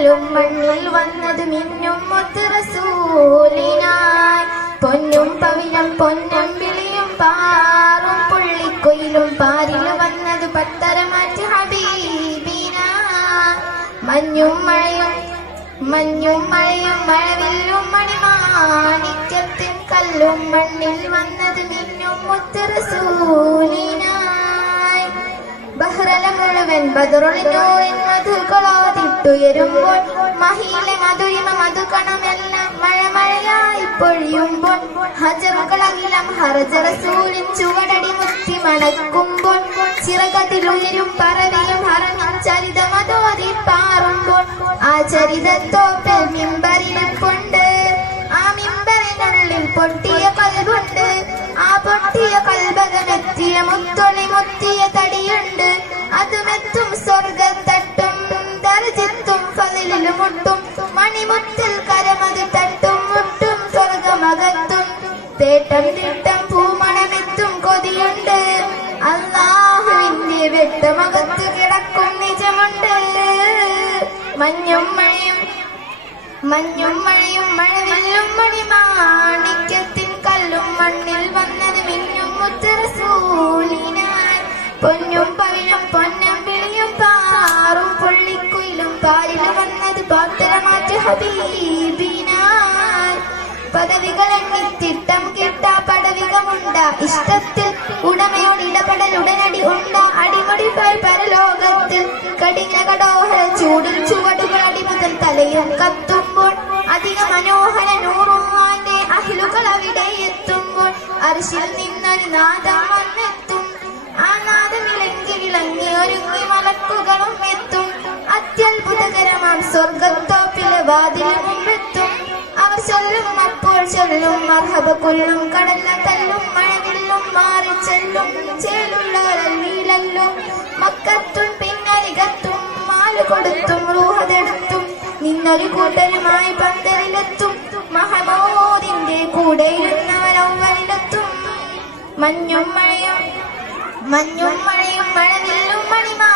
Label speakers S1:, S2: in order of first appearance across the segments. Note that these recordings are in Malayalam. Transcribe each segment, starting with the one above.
S1: കല്ലും മണ്ണിൽ വന്നത് മിന്നും മുത്തറസൂലിനായി. പൊന്നും പവിഴം പൊന്നും വിളിയും പാറും പുള്ളിക്കൊയിലും പാരിൽ വന്നത് പത്തരമാറ്റ് ഹബീബിന. മഞ്ഞും മഴയും മഞ്ഞും മഴയും മഴവില്ലും മണിമാണിക്യത്തിൻ കല്ലും മണ്ണിൽ വന്നത് മിന്നും മുത്തറസൂലിനായി. ബഹ്റല മുഴുവൻ ബദറുളിനൂറിൻ മധുകളോതിട്ടുയരുമ്പോൾ മഹീല മധുരിമ മധുകണമെല്ലാം മഴ മഴയായി പൊഴിയുമ്പോൾ ഹജറുകളെല്ലാം ഹറജറസൂലിൻ ചുവടടി മുത്തി മണക്കുമ്പോൾ ചിറകത്തിലുയരും പറവിയും ഹറമിൻ ചരിതമതോതി പാറുമ്പോൾ ആ ചരിതത്തോപ്പിൽ കൊണ്ട് ആ മിമ്പറിനുള്ളിൽ പൊട്ടിയ കൽവുണ്ട്. ആ പൊട്ടിയ കൽബകമെത്തിയ മുത്തൊളി മുത്തിയ തടിയുണ്ട്. അതുമെത്തും സ്വർഗത്തട്ടും തേട്ടം തിട്ടം പൂമണമെത്തും കൊതിയുണ്ട്. അള്ളാഹുവിന്റെ വെട്ടമകത്ത് കിടക്കും നിജമുണ്ട്. മഞ്ഞും മഴയും മഞ്ഞും മഴയും മഴവില്ലും മണിമാണിക്യത്തിൻ കല്ലും മണ്ണിൽ വന്നത് മിന്നും മുത്തറസൂലിനായി പൊന്നും പവിഴും പൊന്നും വിളിയും പാറും പുള്ളിക്കുയിലും പാലിൽ വന്നത് പാത്തരമാറ്റ ഹബീബിനായി. പദവികൾ ഇഷ്ടത്തിൽ ഉടമയോട് ഇടപെടൽ ഉടനടി ഉണ്ട അടിമുടിപ്പായി പോയി പരലോകത്തിൽ കടിഞ്ഞ കടോഹര ചൂടിൽ ചുവടുകൾ അടിമുതൽ തലയും കത്തുമ്പോൾ അധിക മനോഹര നൂറുമാന്റെ അഹിലുകൾ അവിടെ എത്തുമ്പോൾ അരിശിൽ നിന്നൊരു നാദം വന്നെത്തും. ആ നാദമിളങ്ങി വിളങ്ങി ഒരുങ്ങി മലക്കുകളും എത്തും. അത്യത്ഭുതകരമാം സ്വർഗത്തോപ്പിലെ വാതിലും മുമ്പെത്തും. അവർ ചൊല്ലും അപ്പോൾ ചൊല്ലും മർഹബ കൊല്ലും കടല തല്ലും കൊടുത്തും റൂഹതെടുത്തും നിന്നൊരു കൂട്ടരുമായി പന്തലിലെത്തും. മഹബോദിന്റെ കൂടെയിരുന്നവരവരിലെത്തും മഞ്ഞും മഴയും മഞ്ഞും മഴയും മഴ മണിമാ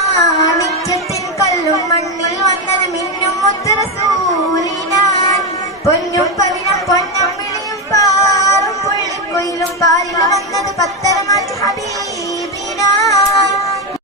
S1: നിത്യത്തിൻ കല്ലും മണ്ണിൽ വന്നത് മിന്നും മുത്തറസൂലിനാൻ. പൊന്നും പവിഴം പൊന്നും വിളിയും പാറും. പുള്ളിക്കൊയിലും പാലിൽ വന്നത് പത്തര